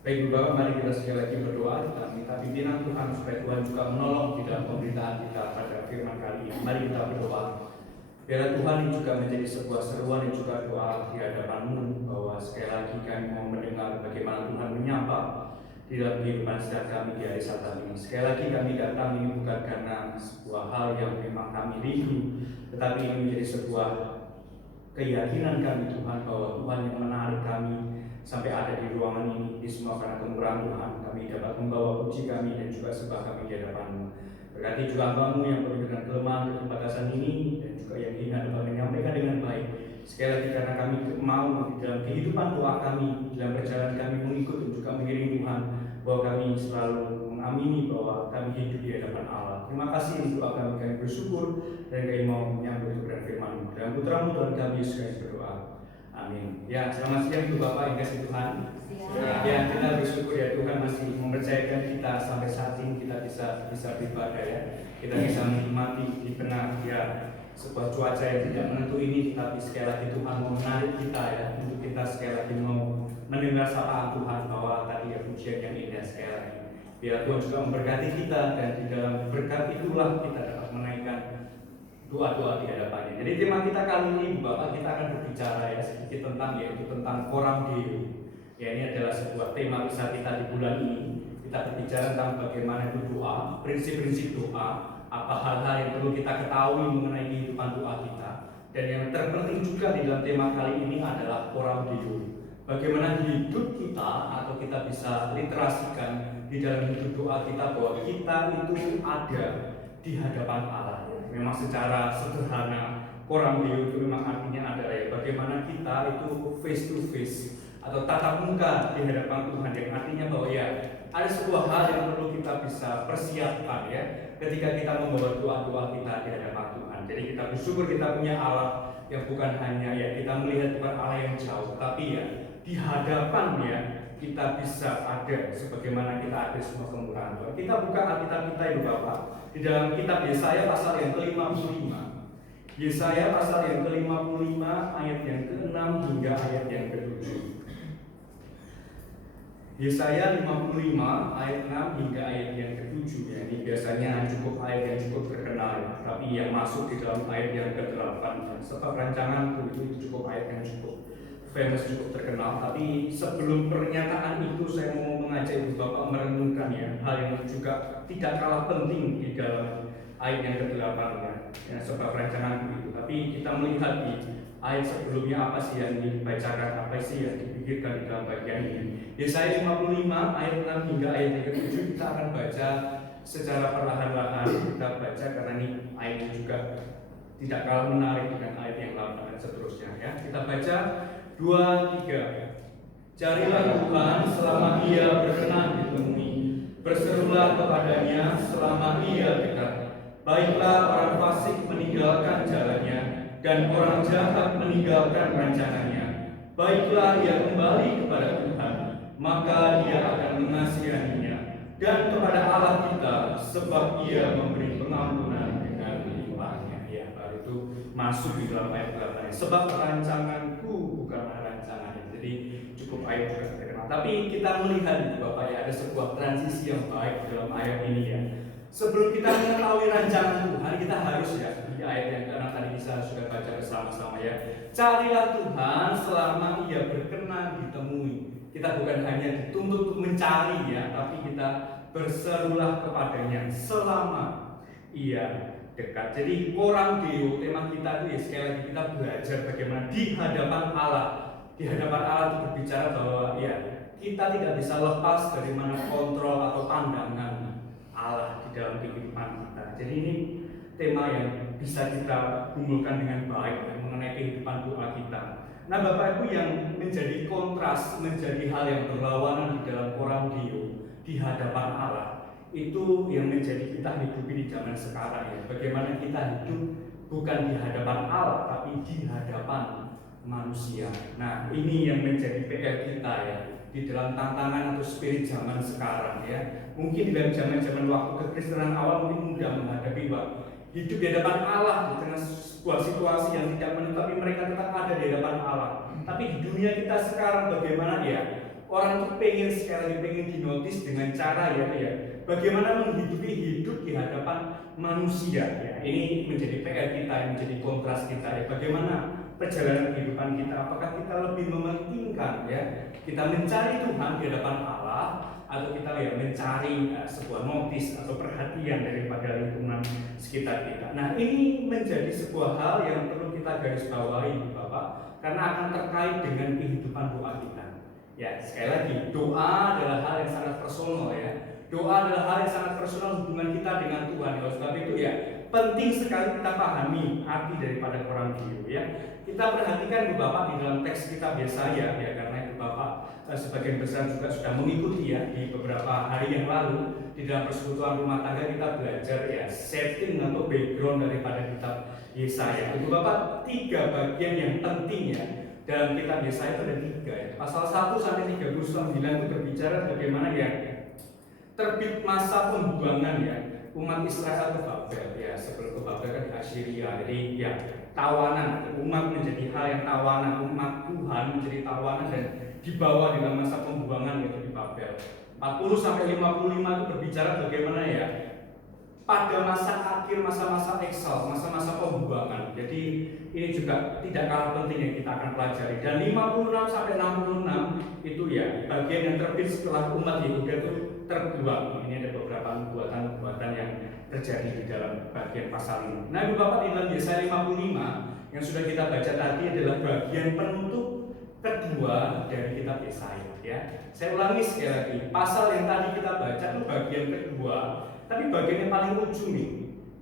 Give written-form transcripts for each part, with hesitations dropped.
Baik Bapak, mari kita sekali lagi berdoa. Kita minta pimpinan Tuhan supaya Tuhan juga menolong di dalam pemberitaan kita pada firman kali ini. Mari kita berdoa. Biarlah Tuhan ini juga menjadi sebuah seruan dan juga doa di hadapan-Mu, bahwa sekali lagi kami mau mendengar bagaimana Tuhan menyapa di dalam kehidupan setiap kami di hari Sabat ini. Sekali lagi kami datang ini bukan karena sebuah hal yang memang kami rindu, tetapi ini menjadi sebuah keyakinan kami Tuhan, bahwa Tuhan yang menarik kami sampai ada di ruangan ini. Di semua karena kemurahan Tuhan kami dapat membawa puji kami dan juga sembah kami di hadapan-Mu. Berkati juga hamba-Mu yang penuh dengan kelemahan dan keterbatasan ini, dan juga yang ingin dapat menyampaikan dengan baik. Sekali lagi karena kami mau di dalam kehidupan doa kami, dalam perjalanan kami mengikut dan juga mengiring Tuhan, bahwa kami selalu mengamini bahwa kami hidup di hadapan Allah. Terima kasih untuk doa kami bersyukur dan kami mau menyambut kebenaran firman-Mu. Dalam putra-Mu Tuhan kami Yesus kami berdoa. Amin. Ya, selamat siang untuk Bapak yang kasih Tuhan. Ya, kita bersyukur ya Tuhan masih mempercayakan kita sampai saat ini kita bisa beribadah ya. Kita bisa menikmati di tengah ya sebuah cuaca yang tidak menentu ini, tapi sekali lagi Tuhan mau menarik kita ya, untuk kita sekali lagi mau mendengar sapaan Tuhan, bahwa tadi ya pujian yang indah sekali lagi. Biar Tuhan juga memberkati kita, dan di dalam berkat itulah kita dapat menaikkan doa-doa di hadapannya. Jadi tema kita kali ini Bapak, kita akan berbicara ya sedikit tentang, yaitu tentang Coram Deo. Ya, ini adalah sebuah tema besar kita di bulan ini. Kita berbicara tentang bagaimana itu doa, prinsip-prinsip doa, apa hal-hal yang perlu kita ketahui mengenai kehidupan doa kita. Dan yang terpenting juga di dalam tema kali ini adalah Coram Deo. Bagaimana hidup kita, atau kita bisa literasikan di dalam hidup doa kita, bahwa kita itu ada di hadapan Allah. Memang secara sederhana Coram Deo itu memang artinya adalah ya, bagaimana kita itu face to face atau tatap muka di hadapan Tuhan, yang artinya bahwa ya ada sebuah hal yang perlu kita bisa persiapkan ya ketika kita membawa doa-doa kita di hadapan Tuhan. Jadi kita bersyukur kita punya Allah yang bukan hanya ya kita melihat bukan Allah yang jauh, tapi ya di hadapan ya kita bisa ada sebagaimana kita ada semua kemurahan Tuhan. Kita buka Alkitab kita itu Bapak, di dalam kitab Yesaya pasal yang ke-55. Yesaya pasal yang ke-55 ayat yang ke-6 hingga ayat yang ke-7. Yesaya 55 ayat 6 hingga ayat yang ke-7 ya. Ini biasanya cukup ayat yang cukup terkenal ya, tapi yang masuk di dalam ayat yang ke-8 ya. Sebab rancanganku itu cukup ayat yang cukup famous, cukup terkenal. Tapi sebelum pernyataan itu saya mau mengajak Ibu Bapak merenungkan ya hal yang juga tidak kalah penting di dalam ayat yang ke-8 ya, sebab rancanganku itu. Tapi kita melihat di ayat sebelumnya apa sih yang dibacakan, apa sih yang dipikirkan di dalam bagian ini. Yesaya 55 ayat 6 hingga ayat yang ke-7 kita akan baca secara perlahan-lahan. Kita baca karena ini ayatnya juga tidak kalah menarik dengan ayat yang lain dan seterusnya ya. Kita baca 2, 3. Carilah Tuhan selama Ia berkenan ditemui, berserulah kepadanya selama Ia dekat. Baiklah orang fasik meninggalkan jalannya, dan orang jahat meninggalkan rancangannya. Baiklah ia kembali kepada Tuhan, maka Dia akan mengasihaninya, dan kepada Allah kita, sebab Ia memberi pengampunan dengan limpahnya. Ya, baru itu masuk di dalam ayat belakangnya. Sebab rancanganku bukanlah rancangannya. Jadi cukup ayat juga terkenal. Tapi kita melihat Bapak ya, ada sebuah transisi yang baik dalam ayat ini ya. Sebelum kita mengetahui rancangan Tuhan, kita harus ya, di ayat yang ke-6 tadi bisa sudah baca bersama-sama ya. Carilah Tuhan selama Ia berkenan ditemui. Kita bukan hanya dituntut untuk mencari ya, tapi kita berserulah kepadanya selama Ia dekat. Jadi Coram Deo, tema kita itu ya sekali lagi kita belajar bagaimana di hadapan Allah. Di hadapan Allah itu berbicara bahwa ya kita tidak bisa lepas dari mana kontrol atau pandangan Allah di dalam kehidupan kita. Jadi ini tema yang bisa kita kumpulkan dengan baik ya, mengenai kehidupan doa kita. Nah Bapak Ibu, yang menjadi kontras, menjadi hal yang berlawanan di dalam Coram Deo di hadapan Allah, itu yang menjadi kita hidupi di zaman sekarang ya. Bagaimana kita hidup bukan di hadapan Allah, tapi di hadapan manusia. Nah ini yang menjadi PR kita ya, di dalam tantangan atau spirit zaman sekarang ya. Mungkin di dalam zaman-zaman waktu kekristenan awal mungkin mudah menghadapi hidup di hadapan Allah di tengah sebuah situasi yang tidak menentu, tapi mereka tetap ada di hadapan Allah. Tapi di dunia kita sekarang bagaimana ya? orang tuh pengen sekali lagi pengen dinotis dengan cara ya bagaimana menghidupi hidup di hadapan manusia ya. Ini menjadi PR kita, menjadi kontras kita ya. Bagaimana perjalanan kehidupan kita, apakah kita lebih mementingkan ya kita mencari Tuhan di hadapan Allah, atau kita ya mencari sebuah notis atau perhatian daripada lingkungan sekitar kita. Nah, ini menjadi sebuah hal yang perlu kita garis bawahi Bapak, karena akan terkait dengan kehidupan doa kita. Ya, sekali lagi, doa adalah hal yang sangat personal ya. Doa adalah hal yang sangat personal, hubungan kita dengan Tuhan. Oleh sebab itu ya, penting sekali kita pahami arti daripada Korintus ya. Kita perhatikan Bapak di dalam teks kita biasa ya, karena itu Bapak sebagian besar juga sudah mengikuti ya di beberapa hari yang lalu di dalam persekutuan rumah tangga kita belajar ya setting atau background daripada kitab Yesaya. Itu Bapak 3 bagian yang penting ya dalam kitab Yesaya itu ada 3 ya. Pasal 1 sampai 39 itu berbicara bagaimana ya terbit masa pembuangan ya umat Israel ke Babel ya, sebelum ke Babel kan di Assyria. Jadi ya tawanan, umat menjadi hal yang tawanan, umat Tuhan menjadi tawanan dan dibawa dalam masa pembuangan yaitu di Babel. 40 sampai 55 itu berbicara bagaimana ya pada masa akhir, masa-masa eksal, masa-masa pembuangan. Jadi ini juga tidak kalah penting yang kita akan pelajari. Dan 56 sampai 66 itu ya bagian yang terbit setelah umat Yehuda itu terbuang. Ini ada beberapa nubuatan yang terjadi di dalam bagian pasal ini. Nah, Ibu Bapak, di dalam Yesaya 55 yang sudah kita baca tadi adalah bagian penutup kedua dari kitab Yesaya ya. Saya ulangi sekali lagi, pasal yang tadi kita baca itu bagian kedua, tapi bagian yang paling ujung nih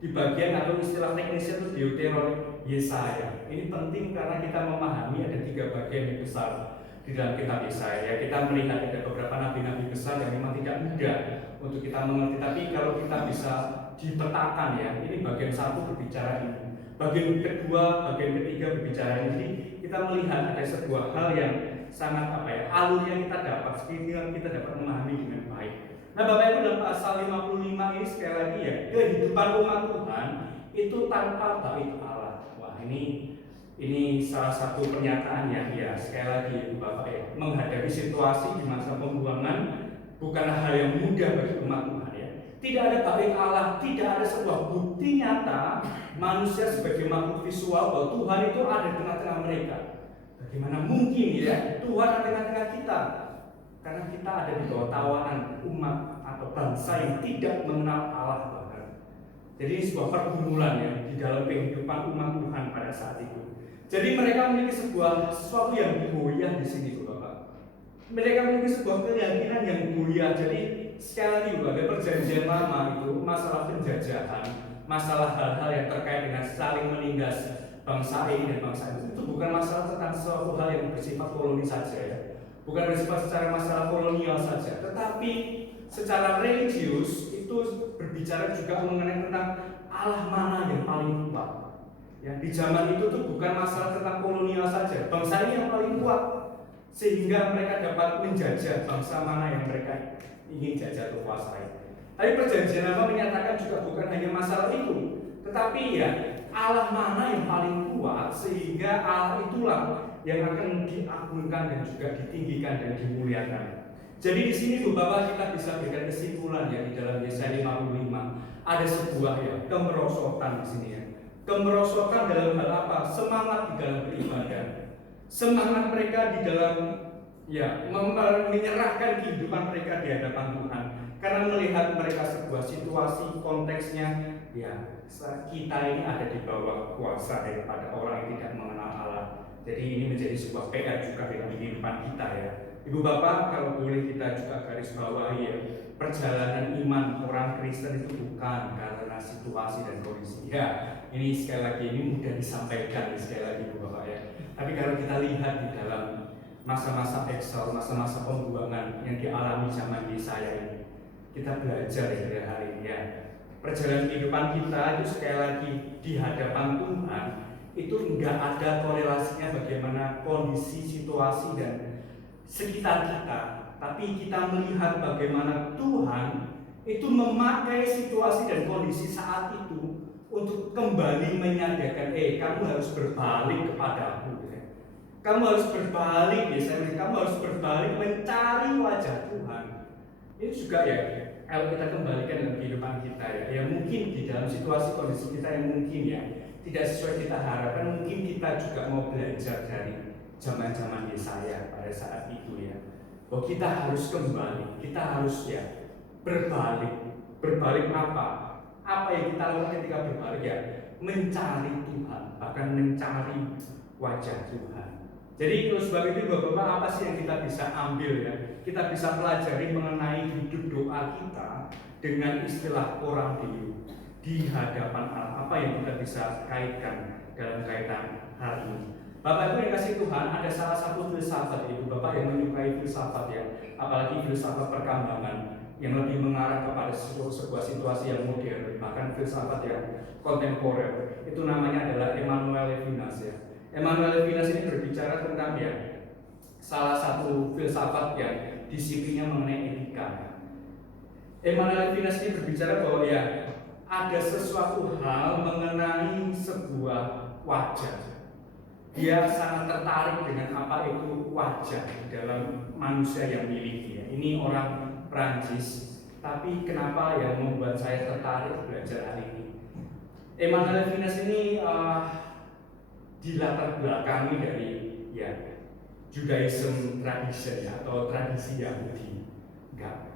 di bagian atau istilah teknisnya itu Deuteronomi Yesaya. Ini penting karena kita memahami ada 3 bagian yang besar di dalam kitab Yesaya ya. Kita melihat ada beberapa nabi-nabi besar yang memang tidak mudah untuk kita mengerti, tapi kalau kita bisa dipetakan ya, ini bagian 1 berbicara ini, bagian kedua, bagian ketiga berbicara ini. Jadi kita melihat ada sebuah hal yang sangat alur yang kita dapat, sehingga kita dapat memahami dengan baik. Nah, Bapak Ibu, dalam pasal 55 ini sekali lagi ya, kehidupan umat Tuhan itu tanpa bait Allah. Wah, ini salah satu pernyataan yang ya sekali lagi Ibu Bapak ya, menghadapi situasi di masa pembuangan bukanlah hal yang mudah bagi umat Tuhan ya. Tidak ada bait Allah, tidak ada sebuah bukti nyata manusia sebagai makhluk visual bahwa Tuhan itu ada di tengah-tengah mereka. Bagaimana mungkin ya Tuhan ada di tengah-tengah kita? Karena kita ada di bawah tawanan umat atau bangsa yang tidak mengenal Allah bahkan. Jadi ini sebuah pergumulan ya di dalam kehidupan umat Tuhan pada saat itu. Jadi mereka memiliki sesuatu yang goyah di sini Bapak. Mereka memiliki sebuah keyakinan yang goyah. Jadi sekali lagi Bapak, perjanjian lama itu masalah penjajahan, masalah hal-hal yang terkait dengan saling menindas bangsa ini dan bangsa itu bukan masalah tentang suatu hal yang bersifat koloni saja ya. Bukan bersifat secara masalah kolonial saja, tetapi secara religius itu berbicara juga mengenai tentang Allah mana yang paling kuat. Ya, di zaman itu tuh bukan masalah tentang kolonial saja, bangsa ini yang paling kuat sehingga mereka dapat menjajah bangsa mana yang mereka ingin jajah atau kuasai. Tapi perjanjian lama menyatakan juga bukan hanya masalah itu, tetapi ya Allah mana yang paling kuat sehingga Allah itulah yang akan diagungkan dan juga ditinggikan dan dimuliakan. Jadi di sini Bapak kita bisa berikan kesimpulan ya di dalam Yesaya 55 ada sebuah ya kemerosotan di sini ya. Kemerosotan dalam hal apa? Semangat di dalam beribadah. Semangat mereka di dalam ya menyerahkan kehidupan mereka di hadapan Tuhan. Karena melihat mereka sebuah situasi konteksnya ya kita ini ada di bawah kuasa daripada orang yang tidak mengenal Allah. Jadi ini menjadi sebuah PR juga dalam kehidupan kita ya. Ibu Bapak, kalau boleh kita juga garis bawahi ya, perjalanan iman orang Kristen itu bukan karena situasi dan kondisi. Ya, ini sekali lagi ini mudah disampaikan sekali lagi Ibu Bapak ya. Tapi kalau kita lihat di dalam masa-masa eksal, masa-masa pembuangan yang dialami zaman Yesaya ini, kita belajar ya dari hari ini ya. Perjalanan kehidupan kita itu sekali lagi di hadapan Tuhan itu enggak ada korelasinya bagaimana kondisi, situasi dan sekitar kita, tapi kita melihat bagaimana Tuhan itu memakai situasi dan kondisi saat itu untuk kembali menyadarkan, kamu harus berbalik kepada aku ya. Kamu harus berbalik, biasanya kamu harus berbalik mencari wajah Tuhan. Ini juga ya, kalau kita kembalikan dalam kehidupan kita ya mungkin di dalam situasi kondisi kita yang mungkin ya tidak sesuai kita harapkan, mungkin kita juga mau belajar dari zaman-zaman Yesaya pada saat itu ya, bahwa kita harus kembali, kita harus ya berbalik apa yang kita lakukan ketika berbalik ya, mencari Tuhan, bahkan mencari wajah Tuhan. Jadi kalau sebab itu Bapak-Bapak, apa sih yang kita bisa ambil ya? Kita bisa pelajari mengenai hidup doa kita dengan istilah orang di hadapan Allah. Apa yang kita bisa kaitkan dalam kaitan hari ini? Bapak Ibu yang kasih Tuhan, ada salah satu filsafat, Ibu Bapak yang menyukai filsafat ya, apalagi filsafat perkembangan yang lebih mengarah kepada sebuah situasi yang modern, bahkan filsafat yang kontemporer. Itu namanya adalah Emmanuel Levinas ya. Emmanuel Levinas ini berbicara tentang ya salah satu filsafat yang disiplinnya mengenai etika. Emmanuel Levinas ini berbicara bahwa ya ada sesuatu hal mengenai sebuah wajah. Dia sangat tertarik dengan apa itu wajah dalam manusia yang miliki ya. Ini orang Prancis, tapi kenapa yang membuat saya tertarik belajar hari ini? Emmanuel Levinas ini dilatar belakangi dari ya Judaism tradition ya, atau tradisi Yahudi.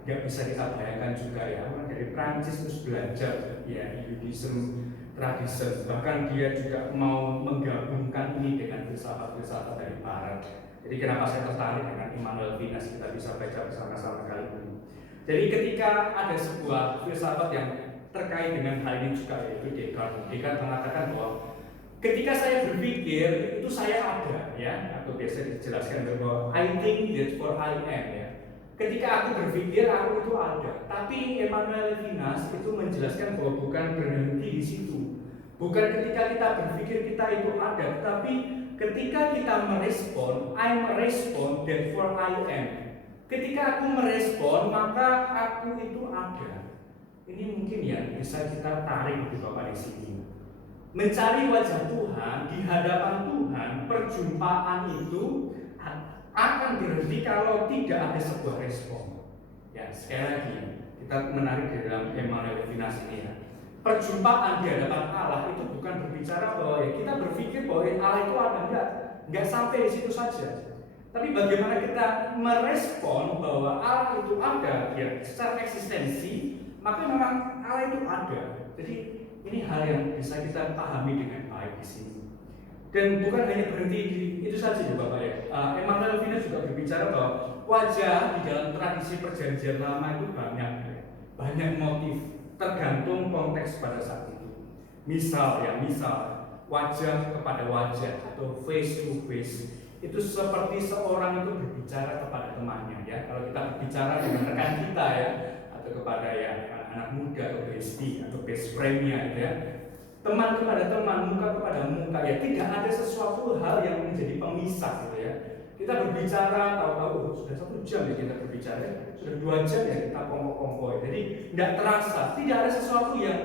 Nggak bisa kita bayangkan juga ya, orang dari Prancis terus belajar ya Judaism tradition, bahkan dia juga mau menggabungkan ini dengan filsafat-filsafat dari Barat. Jadi kenapa saya tertarik dengan Emmanuel Levinas, kita bisa baca bersama-sama kali ini. Jadi ketika ada sebuah filsafat yang terkait dengan hal ini juga, yaitu Descartes. Descartes mengatakan bahwa ketika saya berpikir itu saya ada ya, atau biasa dijelaskan bahwa I think therefore I am ya. Ketika aku berpikir aku itu ada. Tapi Emmanuel Levinas itu menjelaskan bahwa bukan berhenti di situ. Bukan ketika kita berpikir kita itu ada, tapi ketika kita merespon, I merespon therefore I am. Ketika aku merespon maka aku itu ada. Ini mungkin ya bisa kita tarik di Bapak di sini. Mencari wajah Tuhan, di hadapan Tuhan, perjumpaan itu akan berhenti kalau tidak ada sebuah respon. Ya, sekali lagi kita menarik di dalam Emmanuel Levinas ini ya. Perjumpaan di hadapan Allah itu bukan berbicara bahwa ya kita berpikir bahwa Allah itu ada, enggak sampai di situ saja. Tapi bagaimana kita merespon bahwa Allah itu ada ya secara eksistensi, maka memang Allah itu ada. Jadi ini hal yang bisa kita pahami dengan baik di sini. Dan bukan hanya berhenti di itu saja ya Bapak ya. Emmanuel Levinas juga berbicara bahwa wajah di dalam tradisi perjanjian lama itu banyak motif, tergantung konteks pada saat itu. Misal wajah kepada wajah atau face to face itu seperti seorang itu berbicara kepada temannya ya. Kalau kita berbicara dengan rekan kita ya, atau kepada ya anak muda atau bestie atau best friend-nya ya, teman kepada teman, muka kepada muka ya, tidak ada sesuatu hal yang menjadi pemisah gitu ya. Kita berbicara tahu-tahu sudah 1 jam ya kita berbicara, sudah 2 jam ya kita kongko-kongko ya. Jadi tidak terasa, tidak ada sesuatu yang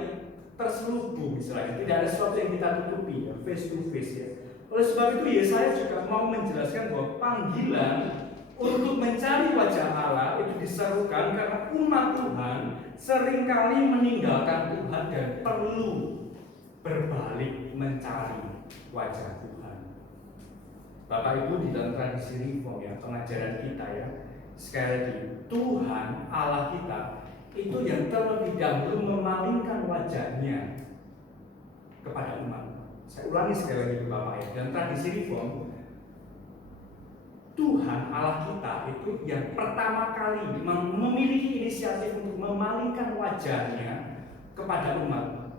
terselubung misalnya, tidak ada sesuatu yang kita tutupi ya, face to face ya. Oleh sebab itu ya saya juga mau menjelaskan bahwa panggilan untuk mencari wajah Allah itu diserukan karena umat Tuhan seringkali meninggalkan Tuhan dan perlu berbalik mencari wajah Tuhan. Bapak Ibu di dalam tradisi reform ya, pengajaran kita ya, sekali lagi Tuhan Allah kita itu yang terlebih dahulu memalingkan wajahnya kepada umat. Saya ulangi sekali lagi Bapak ya, dalam tradisi reform Tuhan Allah kita itu yang pertama kali memiliki inisiatif untuk memalingkan wajahnya kepada umat.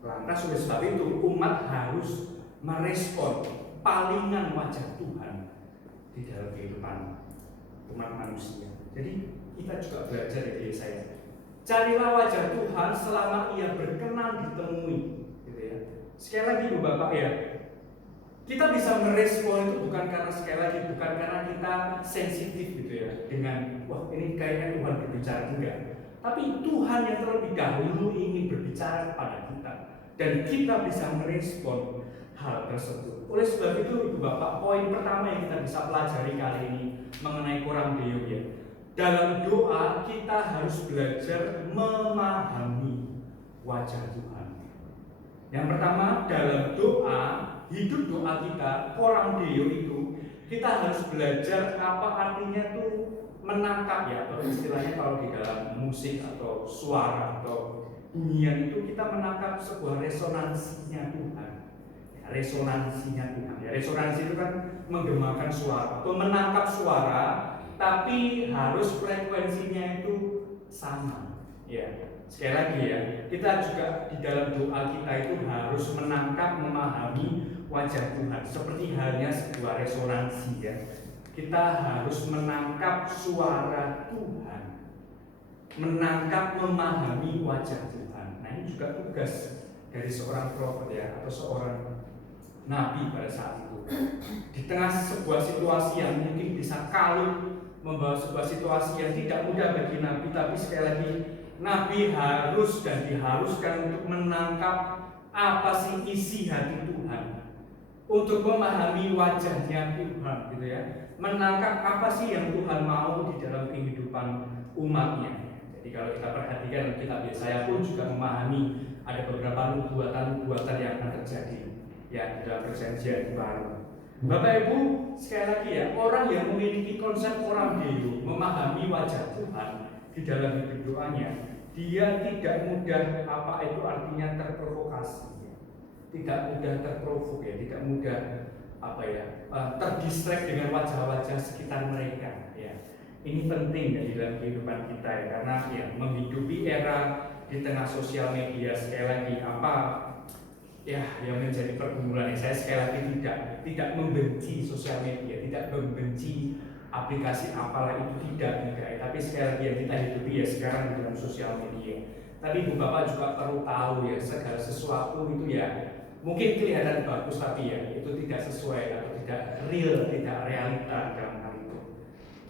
Lantas oleh sebab itu umat harus merespon palingan wajah Tuhan di dalam kehidupan umat manusia. Jadi kita juga belajar dari Yesaya. Carilah wajah Tuhan selama Ia berkenan ditemui, gitu ya. Sekali lagi Bu Bapak ya, kita bisa merespon itu bukan karena sekali lagi bukan karena kita sensitif gitu ya dengan wah ini kayaknya Tuhan berbicara, enggak. Tapi Tuhan yang terlebih dahulu ingin berbicara kepada kita dan kita bisa merespon hal tersebut. Oleh sebab itu Ibu Bapak, poin pertama yang kita bisa pelajari kali ini mengenai coram Deo ya. Dalam doa kita harus belajar memahami wajah Tuhan. Yang pertama, dalam doa, hidup doa kita, coram Deo itu, kita harus belajar apa artinya tuh menangkap ya, atau istilahnya kalau di dalam musik atau suara atau bunyian itu kita menangkap sebuah resonansinya Tuhan. Resonansinya Tuhan. Ya, resonansi itu kan menggemakan suara atau menangkap suara, tapi harus frekuensinya itu sama. Ya, sekali lagi ya, kita juga di dalam doa kita itu harus menangkap, memahami wajah Tuhan. Seperti halnya sebuah resonansi ya. Kita harus menangkap suara Tuhan, menangkap, memahami wajah Tuhan. Nah, ini juga tugas dari seorang prophet ya, atau seorang nabi pada saat itu. Di tengah sebuah situasi yang mungkin bisa kalut, membawa sebuah situasi yang tidak mudah bagi nabi, tapi sekali lagi nabi harus dan diharuskan untuk menangkap apa sih isi hati Tuhan, untuk memahami wajahnya Tuhan gitu ya, menangkap apa sih yang Tuhan mau di dalam kehidupan umatnya. Jadi kalau kita perhatikan kitab Yesaya pun juga memahami ada beberapa nubuatan-nubuatan yang akan terjadi ya di dalam perjanjian baru. Bapak Ibu, sekali lagi ya, orang yang memiliki konsep coram Deo, memahami wajah Tuhan di dalam hidup doanya, dia tidak mudah apa itu artinya terprovokasi, tidak mudah terprovok ya, tidak mudah apa ya, terdistract dengan wajah-wajah sekitar mereka ya. Ini penting ya di dalam kehidupan kita ya, karena ya menghidupi era di tengah sosial media, sekali lagi apa ya yang menjadi pergumulan. Saya sekali lagi tidak membenci sosial media, tidak membenci aplikasi apalah itu, tidak ya. Tapi sekali lagi yang kita hidupi ya sekarang di dalam sosial media. Tapi Ibu Bapak juga perlu tahu ya, segala sesuatu itu ya mungkin kelihatan bagus, tapi ya itu tidak sesuai atau tidak real, tidak realita dalam hal itu.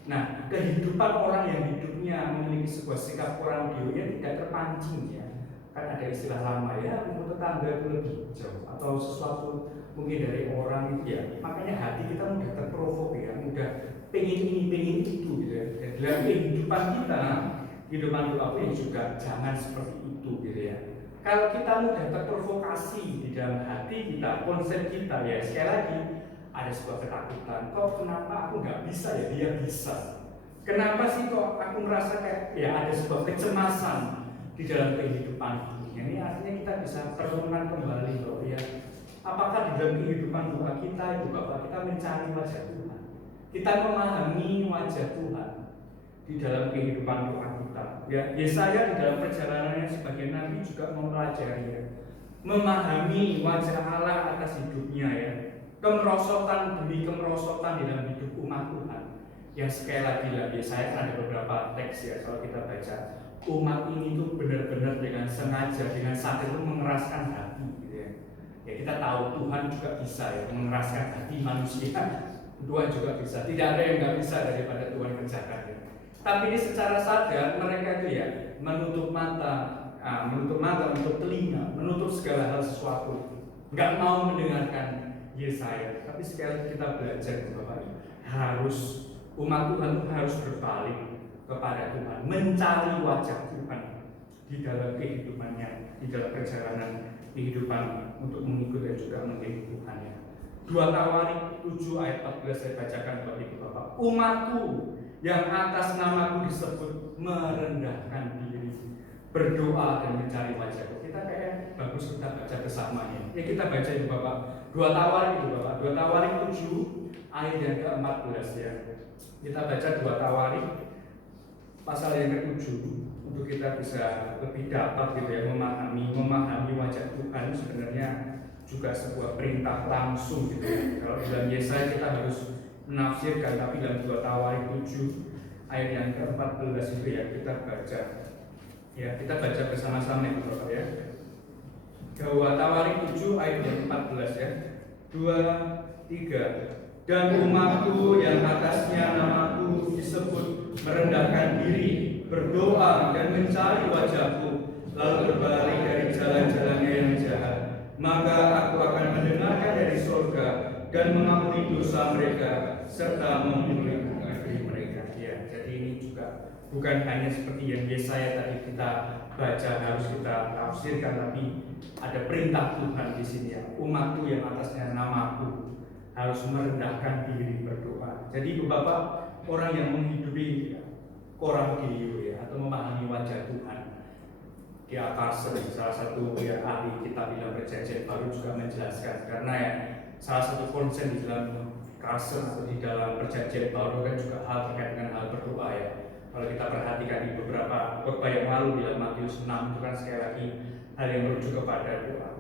Nah, kehidupan orang yang hidupnya memiliki sebuah sikap coram Deo nya tidak terpancing ya. Kan ada istilah lama ya, rumput tetangga itu lebih jauh, atau sesuatu mungkin dari orang itu ya. Makanya hati kita mudah terprovok ya, mudah pengen ini, pengen itu gitu ya. Dan dalam kehidupan kita, kehidupan doa pun juga jangan seperti itu gitu ya. Kalau kita mudah terprovokasi di dalam hati kita, konsep kita ya, sekali lagi ada sebuah ketakutan. Kok kenapa aku nggak bisa ya, dia bisa? Kenapa sih kok aku merasa kayak ya ada sebuah kecemasan di dalam kehidupan ini? Ini artinya kita bisa perenungan kembali loh ya. Apakah di dalam kehidupan doa kita itu Bapak kita mencari wajah Tuhan? Kita memahami wajah Tuhan di dalam kehidupan doa kita. Ya, Yesaya di dalam perjalanannya sebagai nabi juga mempelajari ya, memahami wajah Allah atas hidupnya ya. Kemerosotan demi kemerosotan di dalam hidup umat Tuhan. Yang sekali lagi Yesaya ada beberapa teks ya, kalau kita baca, umat ini tuh benar-benar dengan sengaja, dengan sadar itu mengeraskan hati gitu ya. Ya kita tahu Tuhan juga bisa ya mengeraskan hati manusia. Tuhan juga bisa, tidak ada yang nggak bisa daripada Tuhan kerjakan ya. Tapi ini secara sadar mereka itu ya menutup mata, menutup telinga, menutup segala hal sesuatu, nggak mau mendengarkan Yesaya. Tapi sekali kita belajar Bapak, harus umat Tuhan harus berbalik kepada Tuhan, mencari wajah Tuhan di dalam kehidupannya, di dalam perjalanan kehidupan untuk mengikut dan juga mengikuti Tuhan ya. 2 Tawarik 7 ayat 14 saya bacakan bagi Bapak. Umatku yang atas namaku disebut merendahkan diri, berdoa dan mencari wajahku. Kita kayak bagus kita baca bersamanya. Ya kita baca itu Bapak. 2 Tawarik itu Bapak. 2 Tawarik 7 ayat yang ke-14 ya. Kita baca 2 Tawarik pasal yang ke-7 untuk kita bisa lebih dapat gitu ya memahami wajah Tuhan sebenarnya juga sebuah perintah langsung gitu ya. Kalau dalam Yesaya kita harus menafsirkan, tapi dalam 2 Tawarik 7 ayat yang ke-14 itu ya kita baca. Ya, kita baca bersama-sama itu Bapak ya. 2 Tawarik 7 ayat yang ke-14 ya. 2, 3. Dan umatku yang atasnya namaku disebut merendahkan diri, berdoa dan mencari wajahku, lalu berbalik dari jalan-jalannya yang jahat, maka aku akan mendengarkan dari dan mengampuni dosa mereka serta memulihkan negeri mereka. Ya, jadi ini juga bukan hanya seperti yang Yesaya tadi kita baca harus kita tafsirkan, tapi ada perintah Tuhan di sini ya. Umatku yang atasnya namaku harus merendahkan diri berdoa. Jadi Bapak, orang yang menghidupi orang Dio ya, atau memahami wajah Tuhan, di Carson, salah satu ya, ahli kitab bilang perjanjian baru juga menjelaskan, karena ya salah satu konsen di dalam Carson atau di dalam perjanjian baru kan juga hal terkait dengan hal berdoa ya. Kalau kita perhatikan di beberapa khotbah yang lalu di dalam Matius 6 itu kan sekali lagi hal yang merujuk kepada doa.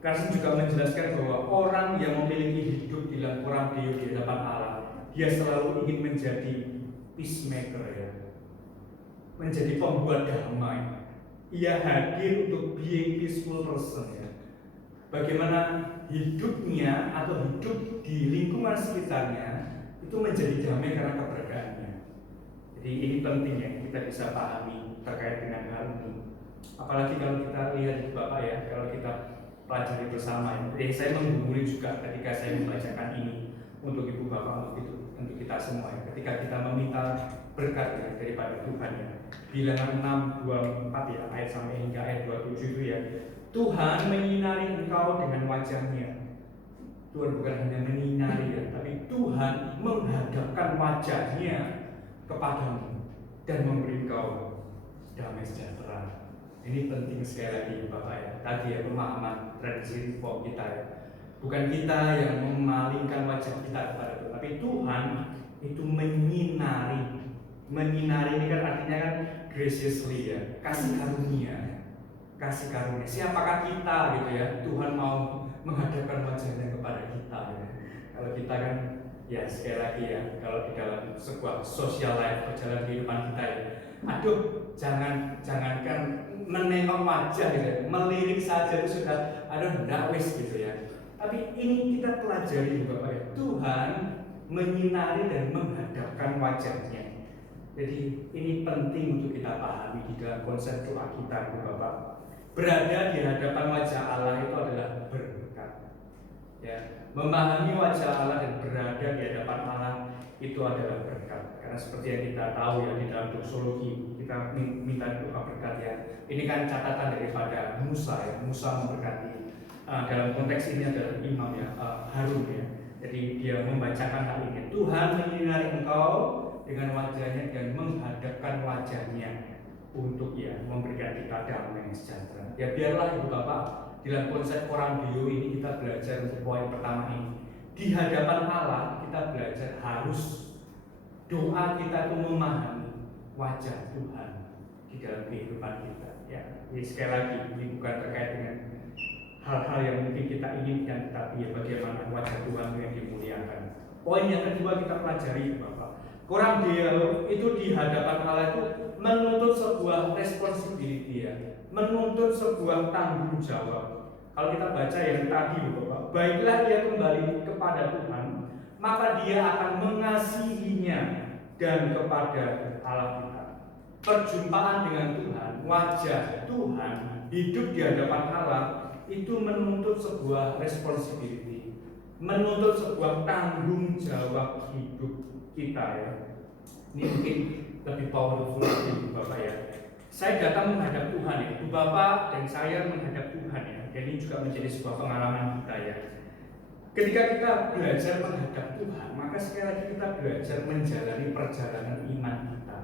Carson juga menjelaskan bahwa orang yang memiliki hidup di dalam orang Dio di hadapan Allah, dia selalu ingin menjadi peacemaker ya, menjadi pembuat damai. Ia hadir untuk being peaceful person ya. Bagaimana hidupnya atau hidup di lingkungan sekitarnya itu menjadi damai karena keberadaannya. Jadi ini penting ya kita bisa pahami terkait dengan hal ini. Apalagi kalau kita lihat Bapak ya, kalau kita pelajari bersama ya. Jadi saya menggumuli juga ketika saya membacakan ini untuk Ibu Bapak, untuk kita semua ya. Ketika kita meminta berkat ya, daripada Tuhan ya. Bilangan 6:24 ya, ayat sampai hingga ayat 27 itu ya. Tuhan menyinari engkau dengan wajahnya. Tuhan bukan hanya menyinari ya, tapi Tuhan menghadapkan wajahnya kepadamu dan memberi engkau damai sejahtera. Ini penting sekali lagi Bapak ya. Tadi ya pemahaman tradisi reform kita ya. Bukan kita yang memalingkan wajah kita kepada Tuhan, tapi Tuhan itu menyinari. Menyinari ini kan artinya kan graciously ya, kasih karunia. Kasih karunia. Siapakah kita gitu ya? Tuhan mau menghadapkan wajahnya kepada kita ya. Kalau kita kan ya sekali lagi ya, kalau di dalam sebuah social life perjalanan kehidupan kita ya, aduh jangankan menengok wajah gitu ya, melirik saja itu sudah aduh ndak wis gitu ya. Tapi ini kita pelajari juga Pak ya, Tuhan menyinari dan menghadapkan wajahnya. Jadi ini penting untuk kita pahami di dalam konsep doa kita Bapak. Berada di hadapan wajah Allah itu adalah berkat. Ya, memahami wajah Allah dan berada di hadapan Allah itu adalah berkat. Karena seperti yang kita tahu ya di dalam doksologi kita minta doa berkat ya. Ini kan catatan daripada Musa ya. Musa memberkati. Dalam konteks ini adalah imam ya, Harun ya. Jadi dia membacakan hal ini. Tuhan menyinari engkau dengan wajahnya dan menghadapkan wajahnya untuk ya memberikan kita damai sejahtera. Ya biarlah Ibu Bapak dalam konsep orang Dio ini kita belajar untuk poin pertama ini. Di hadapan Allah kita belajar harus doa kita itu memahami wajah Tuhan di dalam kehidupan kita. Ya, jadi sekali lagi ini bukan terkait dengan hal-hal yang mungkin kita inginkan, tapi ya bagaimana wajah Tuhan yang dimuliakan. Poin yang kedua kita pelajari Bapak. Orang Dio itu di hadapan Allah itu menuntut sebuah responsibility ya, menuntut sebuah tanggung jawab. Kalau kita baca yang tadi Bapak, baiklah dia kembali kepada Tuhan, maka dia akan mengasihinya dan kepada Allah kita. Perjumpaan dengan Tuhan, wajah Tuhan, hidup di hadapan Allah itu menuntut sebuah responsibility, menuntut sebuah tanggung jawab hidup kita ya. Ini mungkin lebih powerful lagi Bapak ya. Saya datang menghadap Tuhan ya, Ibu Bapak dan saya menghadap Tuhan ya. Jadi juga menjadi sebuah pengalaman kita ya. Ketika kita belajar menghadap Tuhan, maka sekali lagi kita belajar menjalani perjalanan iman kita.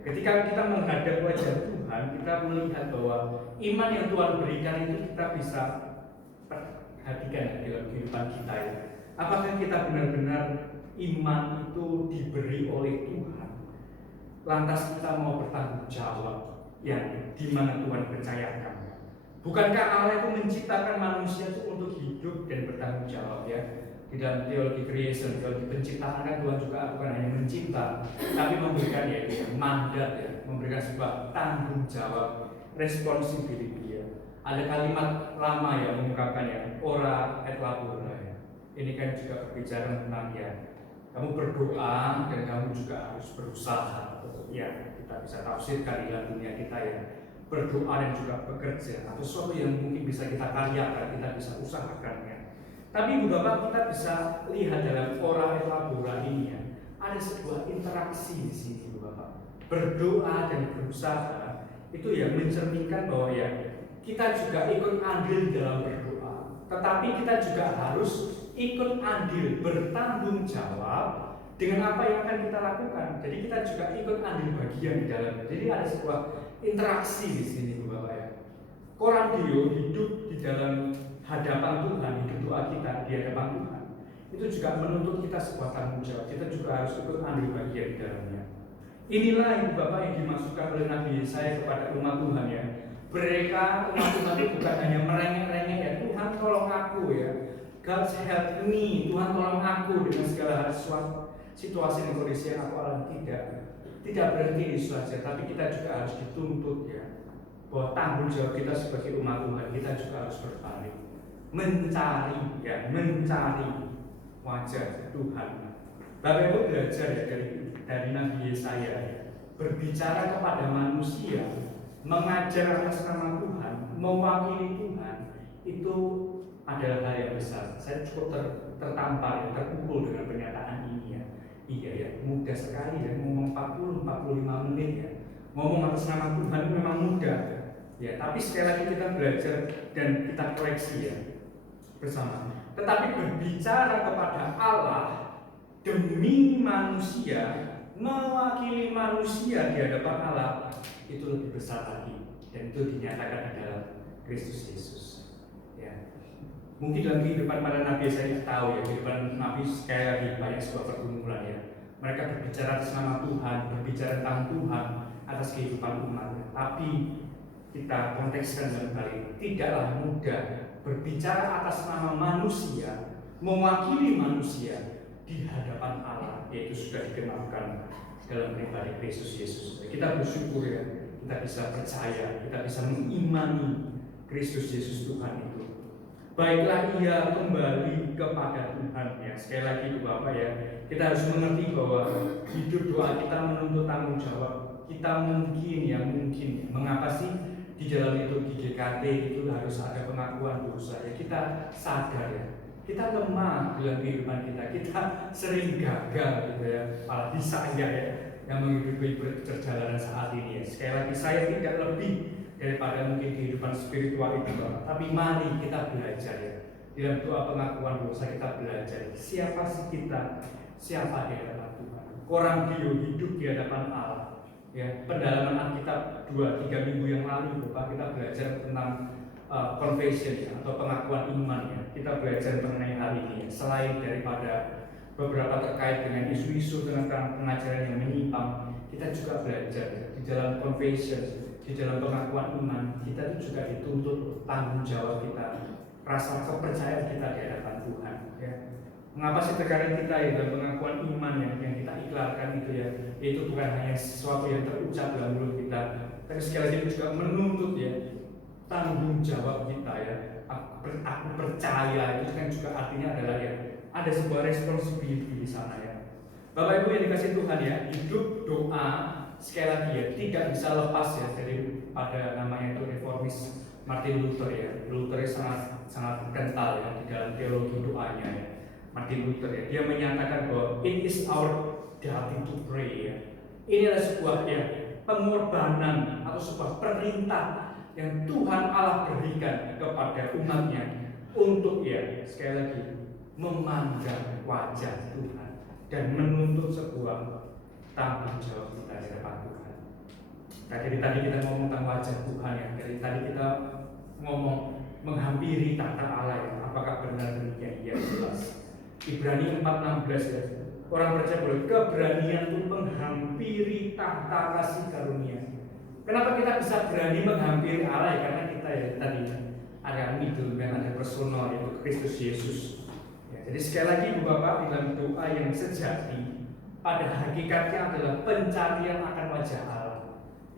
Ketika kita menghadap wajah Tuhan, kita melihat bahwa iman yang Tuhan berikan itu kita bisa perhatikan dalam kehidupan kita ya. Apakah kita benar-benar iman itu diberi oleh Tuhan? Lantas kita mau bertanggung jawab yang dimana Tuhan percayakan. Bukankah Allah itu menciptakan manusia itu untuk hidup dan bertanggung jawab ya? Di dalam teologi creation, teologi penciptaan kan Tuhan juga bukan hanya mencipta, tapi memberikan ya mandat ya, memberikan sebuah tanggung jawab, responsibility ya. Ada kalimat lama yang mengungkapkan ya, ora et labora ya. Ini kan juga berbicara tentang ya, kamu berdoa dan kamu juga harus berusaha. Ya, kita bisa tafsirkan di dalam dunia kita ya, berdoa dan juga bekerja atau sesuatu yang mungkin bisa kita karyakan, kita bisa usahakan ya. Tapi Ibu Bapak, kita bisa lihat dalam ora et labora ini ya, ada sebuah interaksi di sini Ibu Bapak. Berdoa dan berusaha itu ya mencerminkan bahwa ya kita juga ikut andil dalam berdoa. Tetapi kita juga harus ikut andil, bertanggung jawab dengan apa yang akan kita lakukan. Jadi kita juga ikut andil bagian di dalam. Jadi ada sebuah interaksi di sini Ibu Bapak ya. Korandio hidup di dalam hadapan Tuhan, hidup doa kita di hadapan Tuhan, itu juga menuntut kita sebuah tanggung jawab. Kita juga harus ikut ambil bagian di dalamnya. Inilah Ibu Bapak yang dimaksudkan oleh Nabi Yesaya kepada umat Tuhan ya. Mereka umat Tuhan itu bukan hanya merengek-rengek ya, Tuhan tolong aku ya, God help me, Tuhan tolong aku dengan segala hal situasi dan kondisi yang aku alami. Tidak berhenti di situ saja, tapi kita juga harus dituntut ya, bahwa tanggung jawab kita sebagai umat Tuhan, kita juga harus berbalik mencari wajah Tuhan. Bapak Ibu belajar ya dari Nabi Yesaya ya, berbicara kepada manusia, mengajar atas nama Tuhan, mewakili Tuhan, itu adalah hal yang besar. Saya cukup tertampar ya, terpukul dengan pernyataan ini ya. Iya ya, mudah sekali ya, ngomong 40-45 menit ya, ngomong atas nama Tuhan itu memang mudah ya, tapi sekali lagi kita belajar dan kita koreksi ya bersama. Tetapi berbicara kepada Allah demi manusia, mewakili manusia di hadapan Allah, itu lebih besar lagi, dan itu dinyatakan di dalam Kristus Yesus ya. Mungkin dalam kehidupan para nabi saya tahu ya, kehidupan nabi sekali lagi banyak sebuah pergumulan ya. Mereka berbicara atas nama Tuhan, berbicara tentang Tuhan atas kehidupan umatnya. Tapi kita kontekskan dalam hal ini, tidaklah mudah berbicara atas nama manusia, mewakili manusia di hadapan Allah, yaitu sudah dikenalkan dalam pribadi Kristus Yesus. Kita bersyukur ya, kita bisa percaya, kita bisa mengimani Kristus Yesus Tuhan itu. Baiklah ia kembali kepada Tuhan ya. Sekali lagi Bapak ya, kita harus mengerti bahwa hidup doa kita menuntut tanggung jawab. Kita mungkin mengapa sih di dalam itu di GKT itu harus ada pengakuan dosa ya. Kita sadar ya, kita lemah dalam kehidupan kita sering gagal gitu ya. Apalagi saya ya yang menghidupi perjalanan saat ini ya. Sekali lagi saya tidak lebih daripada mungkin kehidupan spiritual itu, tapi mari kita belajar ya. Dalam doa pengakuan dosa kita belajar siapa sih kita, siapa di hadapan Tuhan. Korandio hidup di hadapan Allah ya. Pendalaman Alkitab 2-3 minggu yang lalu Bapak, kita belajar tentang confession ya, atau pengakuan iman ya. Kita belajar mengenai hal ini ya. Selain daripada beberapa terkait dengan isu-isu tentang pengajaran yang menyimpang, kita juga belajar ya, di dalam confession, di dalam pengakuan iman, kita itu juga dituntut tanggung jawab kita, rasa kepercayaan kita di hadapan Tuhan ya. Mengapa sih terkadang kita ya dalam pengakuan iman yang kita iklarkan itu ya, itu bukan hanya sesuatu yang terucap dalam mulut kita, tapi sekali lagi juga menuntut ya tanggung jawab kita ya. Aku percaya itu kan juga artinya adalah ya ada sebuah responsibility di sana ya. Bapak Ibu yang dikasih Tuhan ya, hidup doa sekali lagi ya tidak bisa lepas ya dari pada namanya itu reformis Martin Luther ya. Luther sangat kental ya di dalam teologi doanya ya. Martin Luther ya, dia menyatakan bahwa it is our duty to pray ya. Ini adalah sebuah ya pengorbanan atau sebuah perintah yang Tuhan Allah berikan kepada umatnya untuk ya sekali lagi memandang wajah Tuhan dan menuntut sebuah tanggung jawab kita di depan Tuhan. Tadi kita ngomong tentang wajah Tuhan ya. Dari tadi kita ngomong menghampiri tahta Allah ya. Apakah benar demikian? Ya jelas. Ibrani 4:16 ya. Orang percaya boleh keberanian untuk menghampiri tahta kasih karunia. Kenapa kita bisa berani menghampiri Allah ya? Karena kita ya tadi ada middleman, ada personal yaitu Kristus Yesus. Ya, jadi sekali lagi Bapak dalam doa yang sejati pada hakikatnya adalah pencarian akan wajah Allah.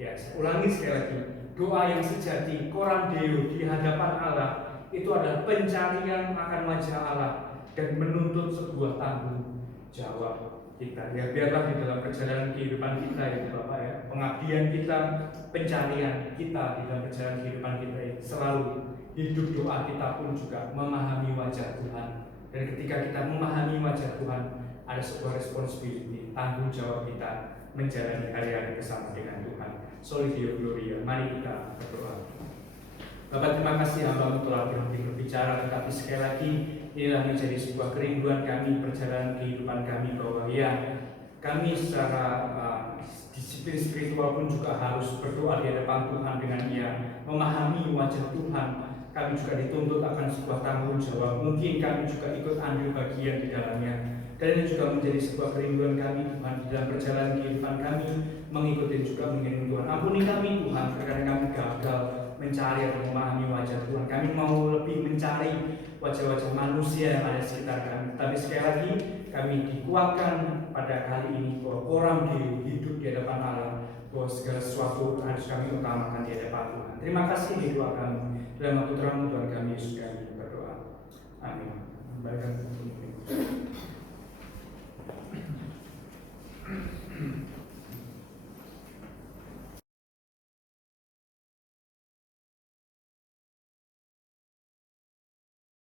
Ya, saya ulangi sekali lagi, doa yang sejati, korandeo di hadapan Allah itu adalah pencarian akan wajah Allah dan menuntut sebuah tanggung jawab kita. Ya biarlah di dalam perjalanan kehidupan kita ya Bapak ya, pengabdian kita, pencarian kita di dalam perjalanan kehidupan kita ya, selalu hidup doa kita pun juga memahami wajah Tuhan. Dan ketika kita memahami wajah Tuhan, ada sebuah responsibility, tanggung jawab kita menjalani hari-hari bersama dengan Tuhan. Soli Deo Gloria, mari kita berdoa. Bapak, terima kasih Hamba telah berbicara, tetapi sekali lagi inilah menjadi sebuah kerinduan kami perjalanan kehidupan kami, bahwa ya kami secara disiplin spiritual pun juga harus berdoa di hadapan Tuhan dengan memahami wajah Tuhan. Kami juga dituntut akan sebuah tanggung jawab. Mungkin kami juga ikut ambil bagian di dalamnya. Dan ini juga menjadi sebuah kerinduan kami Tuhan di dalam perjalanan kehidupan kami, mengikuti juga mengiring Tuhan. Ampuni kami Tuhan, karena kami gagal mencari atau memahami wajah Tuhan. Kami mau lebih mencari wajah-wajah manusia yang ada di sekitar kami. Tapi sekali lagi kami dikuatkan pada kali ini bahwa orang hidup di hadapan Allah, bahwa segala sesuatu harus kami utamakan di hadapan Tuhan. Terima kasih di doa kami. Dalam waktu terang Tuhan kami Yesus kami berdoa. Amin.